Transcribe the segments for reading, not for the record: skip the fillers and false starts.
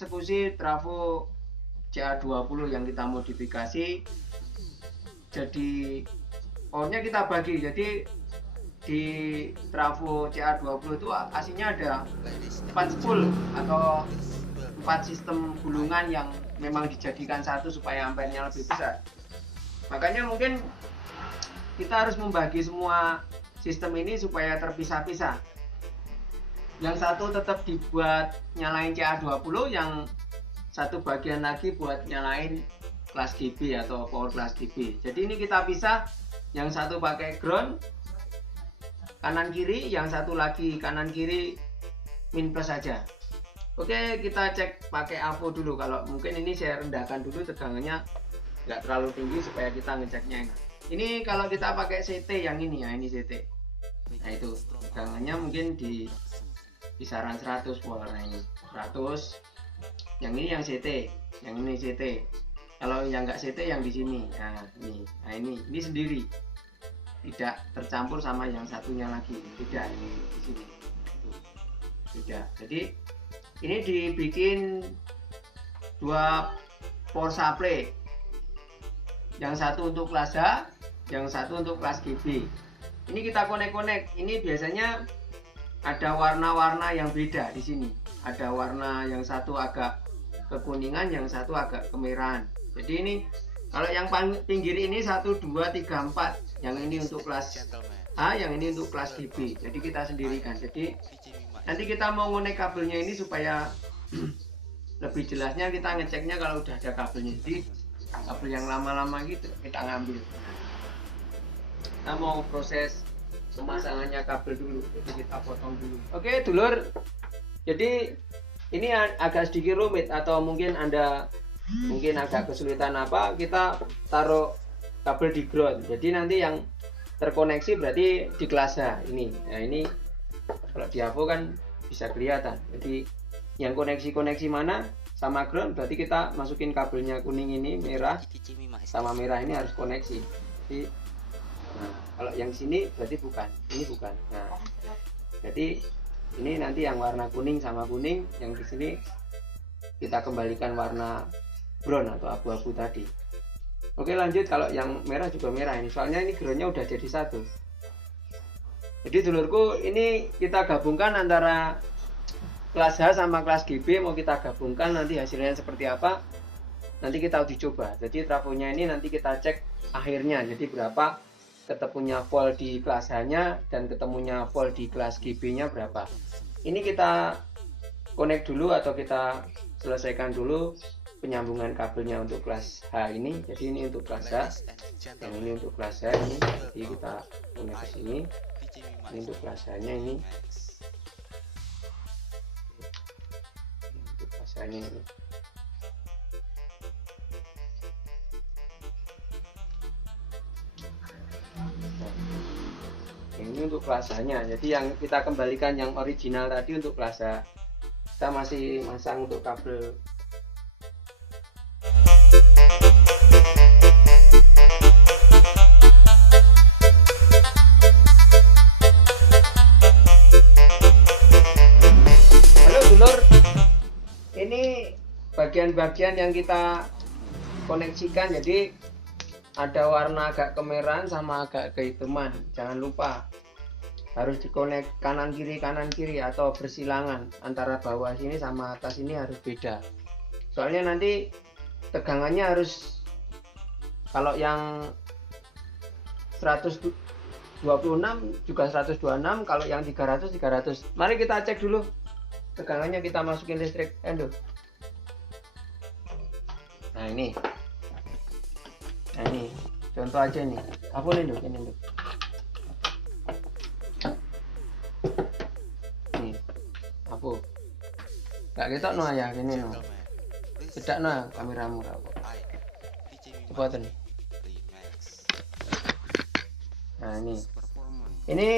mengeksekusi trafo CA20 yang kita modifikasi. Jadi powernya kita bagi, jadi di trafo CA20 itu aslinya ada 4 spool atau 4 sistem gulungan yang memang dijadikan satu supaya ampernya lebih besar. Makanya mungkin kita harus membagi semua sistem ini supaya terpisah-pisah. Yang satu tetap dibuat nyalain CA20, yang satu bagian lagi buat nyalain kelas GB atau power kelas GB. Jadi ini kita pisah, yang satu pakai ground kanan kiri, yang satu lagi kanan kiri min plus saja. Oke, kita cek pakai AVO dulu. Kalau mungkin ini saya rendahkan dulu tegangannya nggak terlalu tinggi supaya kita ngeceknya enak. Ini kalau kita pakai CT yang ini ya, ini CT. Nah itu tegangannya mungkin di kisaran 100 volt. Nah ini 100. Yang ini yang CT, yang ini CT. Kalau yang nggak CT yang di sini. Nah ini sendiri. Tidak tercampur sama yang satunya lagi. Tidak, ini di sini. Tidak. Jadi ini dibikin 2 power supply. Yang satu untuk kelas H, yang satu untuk kelas GB. Ini kita konek-konek. Ini biasanya ada warna-warna yang beda di sini. Ada warna yang satu agak kekuningan, yang satu agak kemerahan. Jadi ini kalau yang pinggir ini 1, 2, 3, 4. Yang ini untuk kelas A, yang ini untuk kelas GB. Jadi kita sendirikan. Jadi nanti kita mau ngonek kabelnya ini supaya lebih jelasnya kita ngeceknya kalau udah ada kabelnya. Jadi kabel yang lama-lama gitu kita ngambil. Kita mau proses pemasangannya kabel dulu, jadi kita potong dulu. Oke dulur, jadi ini agak sedikit rumit atau mungkin Anda agak kesulitan apa, kita taruh kabel di ground. Jadi nanti yang terkoneksi berarti di kelas H ini. Nah ini kalau di AVO kan bisa kelihatan. Jadi yang koneksi mana sama ground, berarti kita masukin kabelnya kuning ini, merah sama merah ini harus koneksi. Jadi nah, kalau yang sini berarti bukan, ini bukan. Nah, jadi ini nanti yang warna kuning sama kuning, yang di sini kita kembalikan warna brown atau abu-abu tadi. Oke lanjut, kalau yang merah juga merah ini, soalnya ini groundnya udah jadi satu. Jadi dulurku, ini kita gabungkan antara kelas H sama kelas GB, mau kita gabungkan, nanti hasilnya seperti apa nanti kita uji coba. Jadi trafonya ini nanti kita cek akhirnya, jadi berapa ketemunya volt di kelas H nya dan ketemunya volt di kelas GB nya berapa. Ini kita connect dulu atau kita selesaikan dulu penyambungan kabelnya untuk kelas H ini. Jadi ini untuk kelas H, yang ini untuk kelas H ini. Jadi kita connect ke sini. Ini untuk kelas H nya ini. Untuk kelas H nya ini. Ini untuk kelas H nya. Jadi yang kita kembalikan yang original tadi untuk kelas H. Kita masih masang untuk kabel. Halo dulur, ini bagian-bagian yang kita koneksikan. Jadi ada warna agak kemerahan sama agak kehitaman. Jangan lupa harus dikonek kanan kiri atau bersilangan, antara bawah sini sama atas ini harus beda. Soalnya nanti tegangannya harus, kalau yang 126 juga 126, kalau yang 300. Mari kita cek dulu tegangannya, kita masukin listrik endo. Nah ini contoh aja nih, apa nih ini nih, apa nggak ketok no ya gini no, tidak no kameramu apa coba tuh nih. Nah ini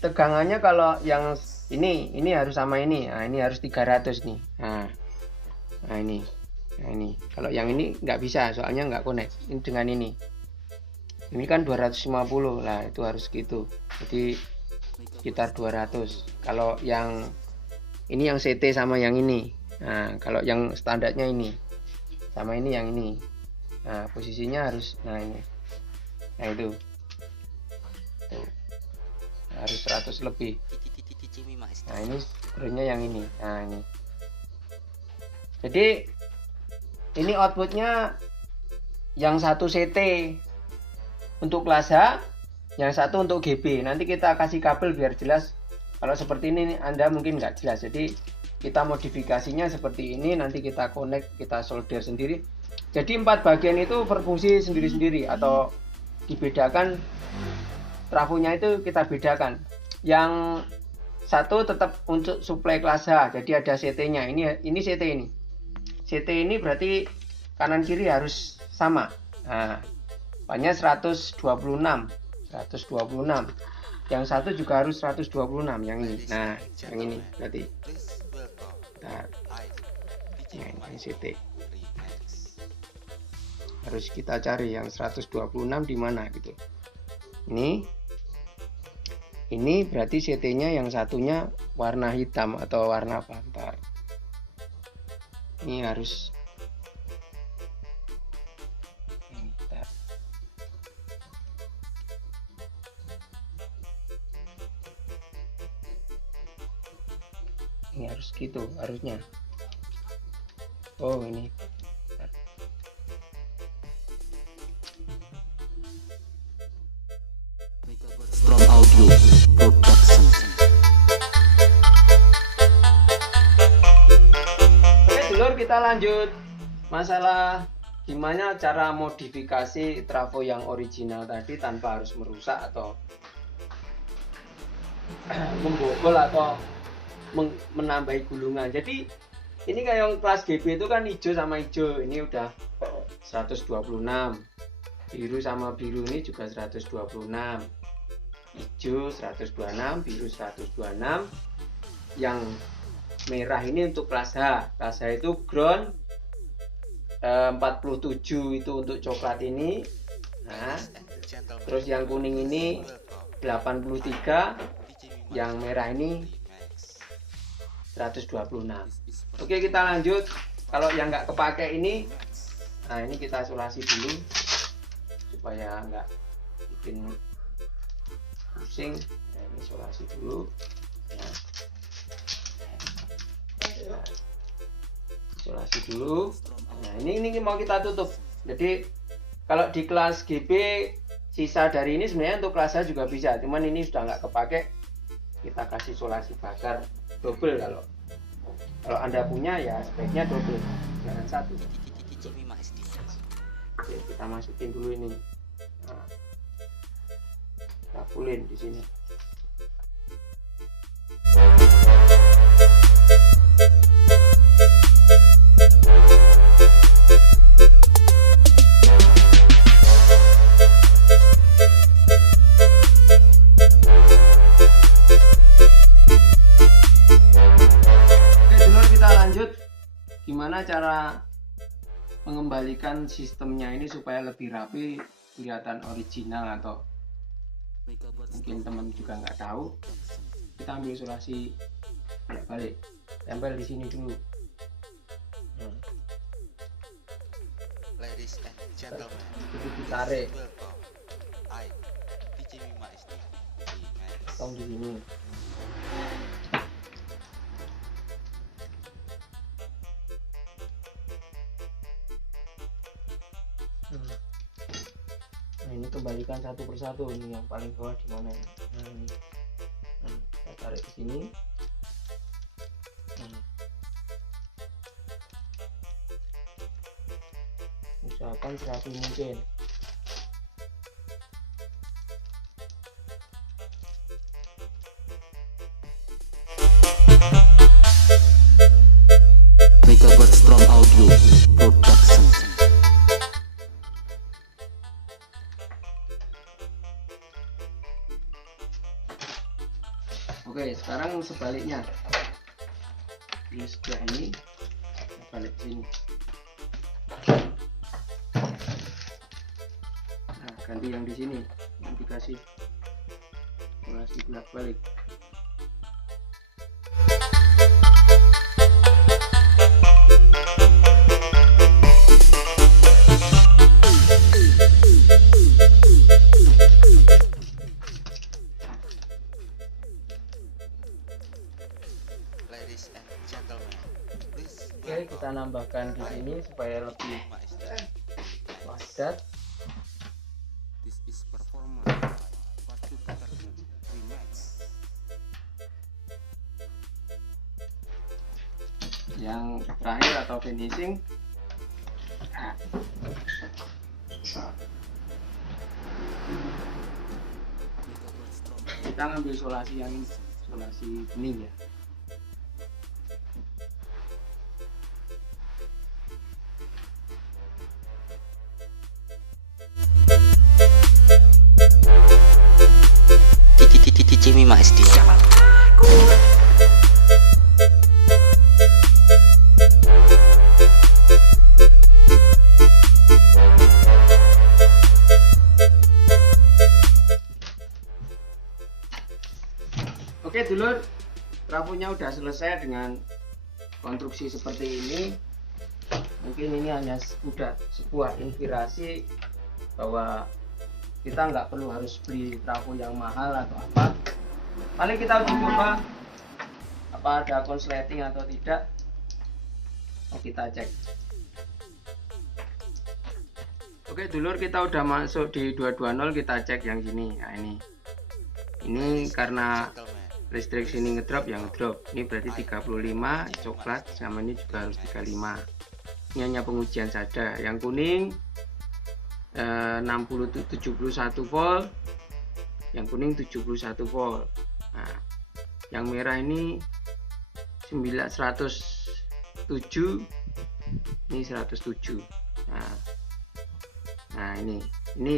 tegangannya kalau yang ini harus sama ini. Nah ini harus 300 nih. Nah ini kalau yang ini nggak bisa, soalnya nggak connect ini dengan ini kan 250 lah, itu harus gitu, jadi sekitar 200. Kalau yang ini yang CT sama yang ini Nah, kalau yang standarnya ini sama ini yang ini. Nah, posisinya harus ini. Nah, itu. Tuh. Harus 100 lebih. Nah, ini screennya yang ini. Nah, ini. Jadi ini outputnya yang satu CT untuk kelas H, yang satu untuk GB. Nanti kita kasih kabel biar jelas. Kalau seperti ini Anda mungkin nggak jelas. Jadi kita modifikasinya seperti ini. Nanti kita connect, kita solder sendiri. Jadi 4 bagian itu berfungsi sendiri-sendiri atau dibedakan. Trafonya itu kita bedakan. Yang satu tetap untuk supply kelas H. Jadi ada CT-nya. Ini CT ini. CT ini berarti kanan kiri harus sama. Nah, banyak 126. Yang satu juga harus 126 yang ini. Nah, yang ini berarti. Nah, ini CT. Harus kita cari yang 126 di mana gitu. Ini berarti CT-nya yang satunya warna hitam atau warna apa? Bentar. Ini harus ini harus gitu harusnya. Oh, ini Strom Audio Production. Oke, dulur, kita lanjut masalah gimana cara modifikasi trafo yang original tadi tanpa harus merusak atau membobol atau menambahi gulungan. Jadi ini kayak kelas GB itu kan hijau sama hijau, ini udah 126. Biru sama biru ini juga 126. Hijau 126, biru 126. Yang merah ini untuk kelas H. Kelas H itu ground 47 itu untuk coklat ini. Nah, terus yang kuning ini 83, yang merah ini 126. Oke, kita lanjut. Kalau yang nggak kepake ini, nah ini kita isolasi dulu supaya nggak bikin pusing. Nah, ini isolasi dulu. Nah, isolasi dulu. Nah, ini mau kita tutup. Jadi kalau di kelas GB sisa dari ini sebenarnya untuk kelas A juga bisa, cuman ini sudah nggak kepake, kita kasih isolasi bakar double. Kalau Anda punya ya sebaiknya double, jangan satu. Oke, kita masukin dulu ini. Nah, kita pulin di sini. Gimana cara mengembalikan sistemnya ini supaya lebih rapi, kelihatan original, atau mungkin teman juga nggak tahu. Kita ambil isolasi balik, tempel di sini dulu. Ladies and gentlemen, Itu ditarik, tong di sini. Nah, ini kembalikan satu persatu. Ini yang paling bawah di mana? Nah, ini. Nah, kita tarik ke sini. Nah, usahakan serapi mungkin. Megawatt Strom Audio Production. Oke, sekarang sebaliknya. Ini sebelah ini, balik sini. Nah, ganti yang di sini, nanti kasih bolak balik. ini supaya lebih padat. This is performance by Batu Pattern Remix. Yang terakhir atau finishing. Kita ngambil isolasi yang isolasi bening ya. Jimmy Maesti. Oke dulur, trafonya udah selesai dengan konstruksi seperti ini. Mungkin ini hanya udah sebuah inspirasi bahwa kita nggak perlu harus beli trafo yang mahal atau apa. Paling kita uji coba apa ada konsleting atau tidak. Kita cek. Oke dulur, kita udah masuk di 220, kita cek yang sini. Nah ini karena listrik sini ngedrop, yang ngedrop ini berarti 35 coklat, sama ini juga harus 35. Ini hanya pengujian saja. Yang kuning 71 volt, yang kuning 71 volt. Nah, yang merah ini 107, ini 107. Nah ini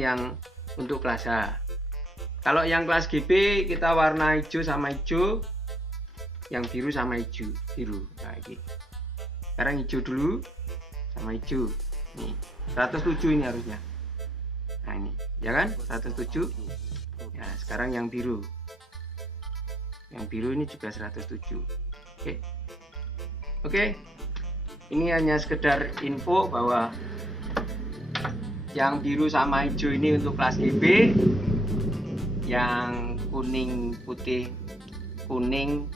yang untuk kelas A. Kalau yang kelas GB kita warna hijau sama hijau, yang biru sama hijau, biru. Nah ini sekarang hijau dulu sama hijau. Nih 107 ini harusnya. Nah ini ya kan 107. Ya sekarang yang biru. Yang biru ini juga 107. Oke. Ini hanya sekedar info bahwa yang biru sama hijau ini untuk kelas GB, yang kuning putih, kuning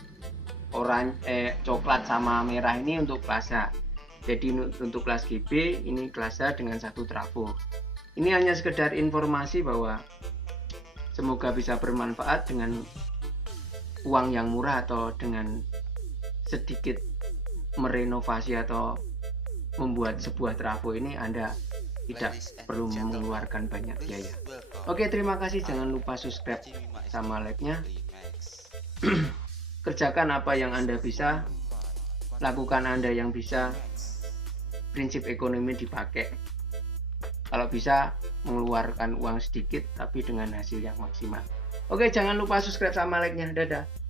oranye, coklat sama merah ini untuk kelas A. Jadi untuk kelas GB ini kelas A dengan satu trafo. Ini hanya sekedar informasi bahwa semoga bisa bermanfaat. Dengan uang yang murah atau dengan sedikit merenovasi atau membuat sebuah trafo ini Anda tidak perlu mengeluarkan banyak biaya. Oke, terima kasih. Jangan lupa subscribe sama like-nya. Kerjakan apa yang Anda bisa, lakukan Anda yang bisa. Prinsip ekonomi dipakai. Kalau bisa mengeluarkan uang sedikit tapi dengan hasil yang maksimal. Oke, jangan lupa subscribe sama like-nya. Dadah.